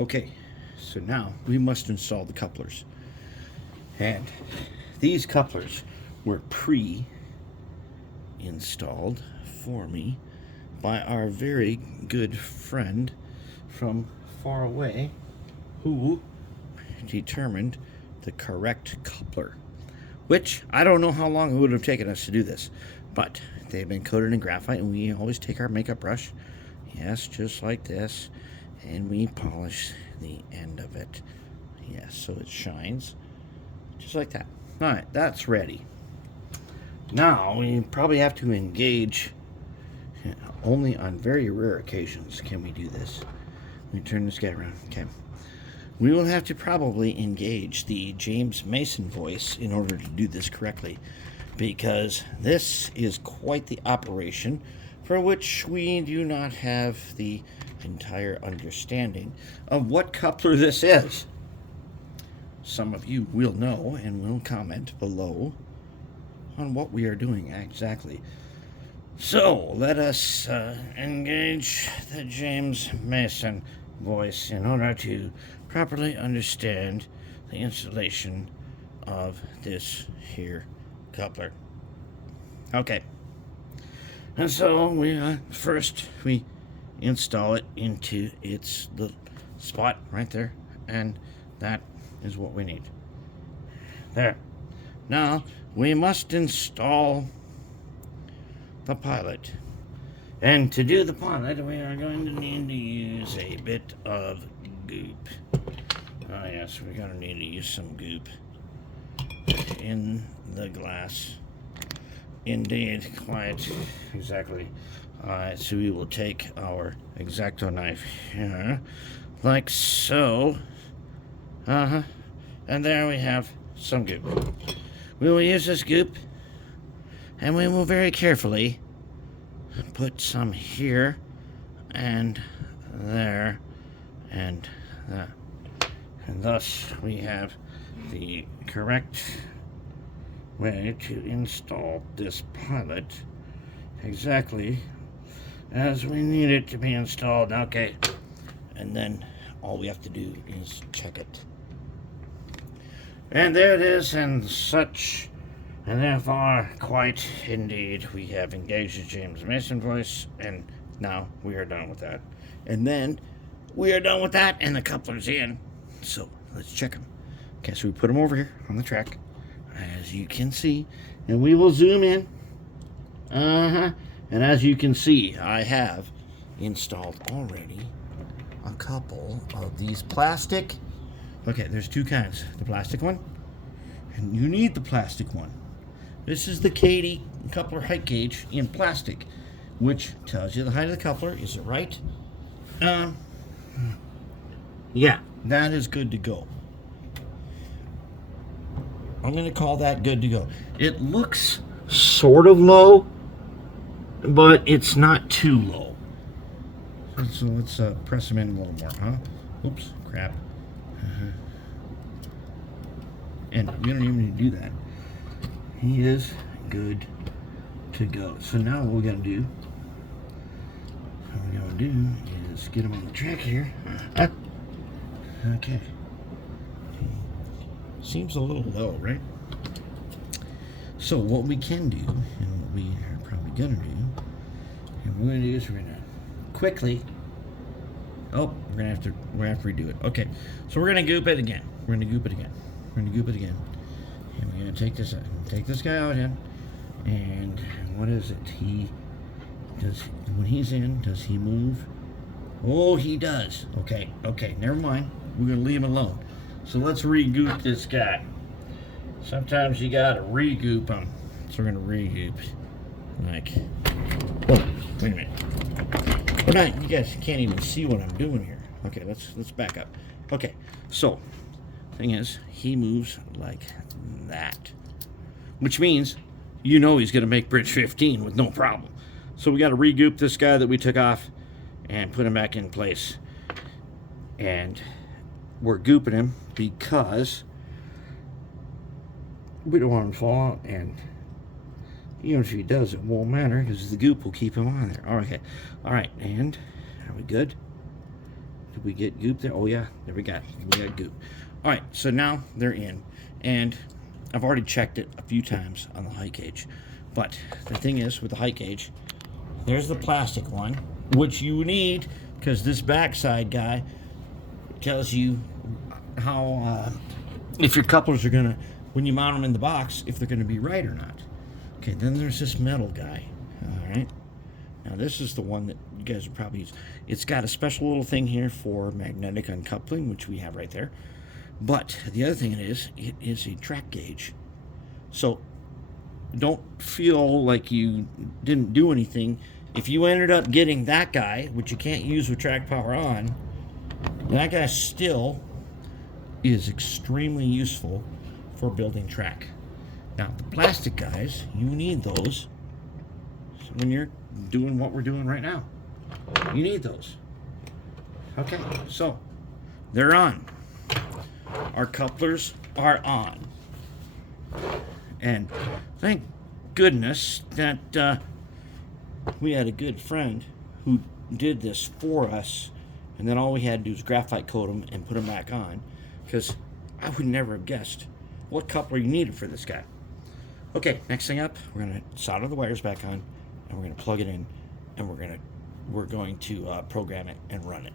Okay, so now we must install the couplers. And these couplers were pre-installed for me by our very good friend from far away who determined the correct coupler. Which, I don't know how long it would have taken us to do this, but they've been coated in graphite, and we always take our makeup brush, yes, just like this, and we polish the end of it, yes, so it shines, just like that. Alright, that's ready. Now, we probably have to engage, only on very rare occasions can we do this. Let me turn this guy around, okay. We will have to probably engage the James Mason voice in order to do this correctly, because this is quite the operation for which we do not have the entire understanding of what coupler this is. Some of you will know and will comment below on what we are doing exactly. So let us engage the James Mason voice in order to properly understand the installation of this here coupler. Okay, and so we first we install it into its little spot right there, and that is what we need. There. Now we must install the pilot. And to do the pilot, we are going to need to use a bit of goop. Oh yes, we're going to need to use some goop in the glass. Indeed, quite exactly. Alright, so we will take our X-Acto knife here, like so. And there we have some goop. We will use this goop, and we will very carefully put some here and there and there. And thus we have the correct way to install this pilot exactly as we need it to be installed. Okay, and then all we have to do is check it. And there it is, and such. And therefore, quite indeed, we have engaged the James Mason voice, and now we are done with that. And then we are done with that, and the coupler's in. So let's check them. Okay, so we put them over here on the track, as you can see, and we will zoom in. And as you can see, I have installed already a couple of these plastic. Okay, there's two kinds. The plastic one, and you need the plastic one. This is the Katie coupler height gauge in plastic, which tells you the height of the coupler. Is it right? Yeah, that is good to go. I'm going to call that good to go. It looks sort of low, but it's not too low. So let's press them in a little more, huh? Oops, crap. And we don't even need to do that. He is good to go. So now what we're going to do, is get him on the track here. Okay. Seems a little low, right? So what we can do, and what we are probably going to do, and what we're going to do is we're going to quickly, we're going to have to redo it. Okay, so we're going to goop it again. We're going to goop it again. And we're going to take this guy out in, and what is it? When he's in, does he move? Oh, he does. Okay, never mind. We're going to leave him alone. So let's re-goop this guy. Sometimes you got to re-goop him. So we're going to re-goop. Like, wait a minute. We're not, you guys can't even see what I'm doing here. Okay, let's back up. Okay, so thing is, he moves like that, which means he's going to make bridge 15 with no problem. So we got to re-goop this guy that we took off and put him back in place. And we're gooping him because we don't want him to fall out, and even if he does, it won't matter because the goop will keep him on there. Okay, all right, and are we good? Did we get goop there? Oh yeah, there we got goop. All right, so now they're in, and I've already checked it a few times on the height gauge. But the thing is, with the height gauge, there's the plastic one, which you need because this backside guy tells you how if your couplers are gonna, when you mount them in the box, if they're gonna be right or not. Okay, then there's this metal guy. All right. Now this is the one that you guys are probably use. It's got a special little thing here for magnetic uncoupling, which we have right there. But the other thing it is a track gauge. So don't feel like you didn't do anything. If you ended up getting that guy, which you can't use with track power on, that guy still is extremely useful for building track. Now the plastic guys, you need those when you're doing what we're doing right now. You need those. Okay, so they're on. Our couplers are on. And thank goodness that we had a good friend who did this for us, and then all we had to do was graphite coat them and put them back on, because I would never have guessed what coupler you needed for this guy. Okay, next thing up, we're going to solder the wires back on, and we're going to plug it in, and we're going to program it and run it.